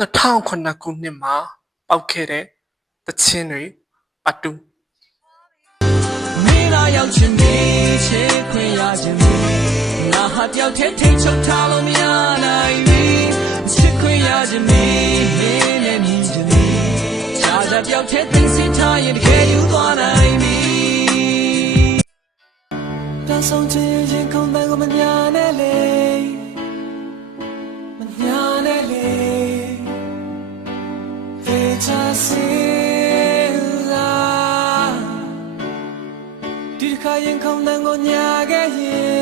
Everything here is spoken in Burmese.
2009ခုနှစ်မှာပေါက်ခဲ့တဲ့သချင်းတွေပတ်တူမင်းလာရောက်ချင်နေချေခွင့်ရချင်နေငါဟာတယောက်တည်းထိတ်ချုပ်ထားလို့မရနိုင်ဘူးချစ်ခွင့်ရချင်နေမင်းနဲ့မြင်ချင်နေချာချာတယောက်တည်းသိစင်ထားရင်တကယ်ယူသွားနိုင်ပြီတောင်းဆုံးချင်ရင်ခုန်တန်းကိုမညာနဲ့လေမညာနဲ့လေဖေးချစီလာဒီခါရင်ခုန်တန်းကိုညာခဲ့ရင်